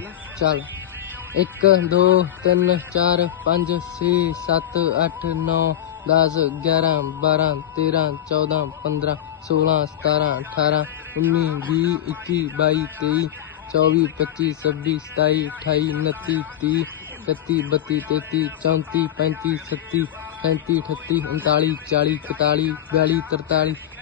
चल। एक, दो, तीन, चार, पाँच, छे सत्त अठ नौ, दस, ग्यारह, बारह, तेरह, चौदह, पंद्रह, सोलह, सतारह, अठारह, उन्नीस भी इक्की बई तेई चौबी पच्ची छब्बी सताई अठाई उन्ती तीह कती बत्ती तेती चौंती पैंती छत्ती पैंती अठत्ती उन्ताली चाली कताली बयाली तरताली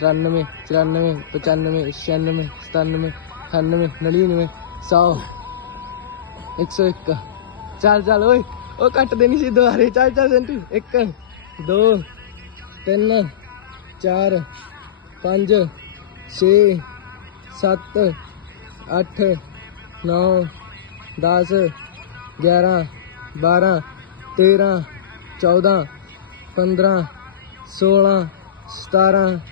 ਤਰਾਨਵੇਂ, ਚੁਰਾਨਵੇਂ, ਪਚਾਨਵੇਂ, ਛਿਆਨਵੇਂ, ਸਤਾਨਵੇਂ, ਅਠਾਨਵੇਂ, ਨੜਿਨਵੇਂ, ਸੌ। ਇੱਕ ਸੌ ਇੱਕ। ਚੱਲ ਚੱਲ, ਓਏ, ਉਹ ਕੱਟ ਦੇਣੀ ਸੀ ਦੁਬਾਰੇ। ਚੱਲ ਚੱਲ, ਸੈਂਟੂ, ਇੱਕ, ਦੋ, ਤਿੰਨ, ਚਾਰ, ਪੰਜ, ਛੇ, ਸੱਤ, ਅੱਠ, ਨੌ, ਦਸ, ਗਿਆਰਾਂ, ਬਾਰਾਂ, ਤੇਰਾਂ, ਚੌਦਾਂ, ਪੰਦਰਾਂ, ਸੋਲਾਂ, ਸਤਾਰਾਂ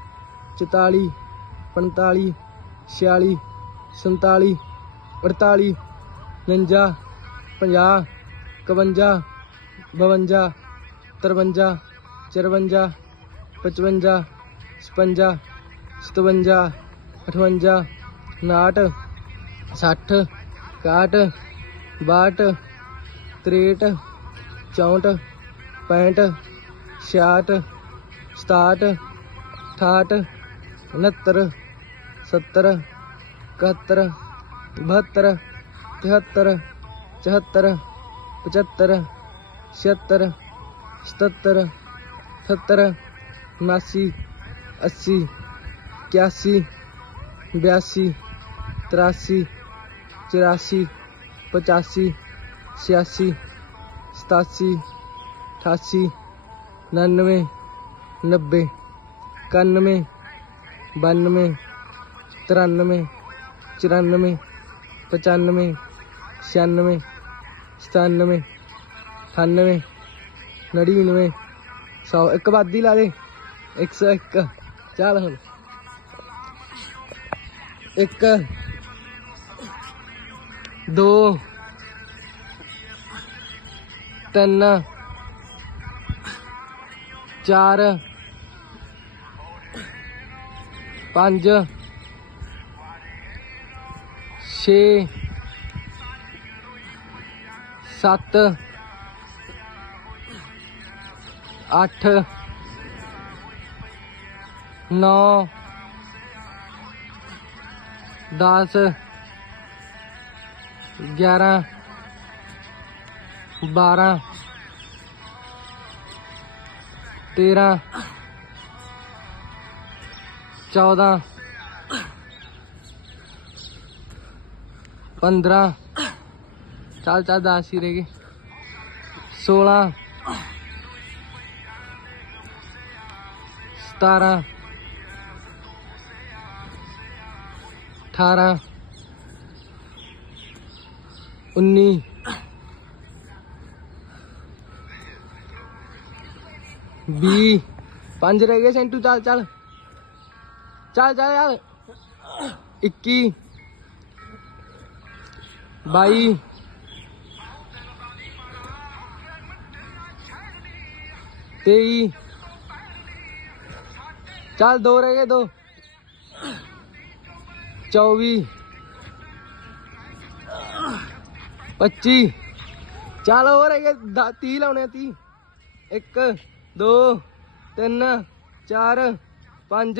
44 45 46 47 48 49 50 51 52 53 54 55 56 57 58 59 60 61 62 63 64 65 66 67 68 69 70 71 72 73 74 75 76 77 77 79 80 81 82 83 84 85 86 सतासी, अठासी नन्नवे नब्बे, इक्यानवे 92 93 94 95 96 97 98 99 100 ਇੱਕ ਵਾਦੀ ਲਾ ਦੇ। 101 ਚੱਲ ਹੁਣ। ਇੱਕ, ਦੋ, ਤਿੰਨ, ਚਾਰ पाँच छे सत अठ नौ दस ग्यारह बारह तेरह चौदह, पंद्रह, चाल चाल दस ही रहेगी। सोलह, सतारह, अठारह, उन्नीस भी पंज रह गए सेंटू, चाल चाल। चल चल यार। इक्की। बाई। तेई। चल, दो रह गए, दो। चौबी। पच्ची। चल हो रहे ती लाने, ती। एक, दो, तीन, चार पंज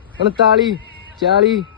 39 40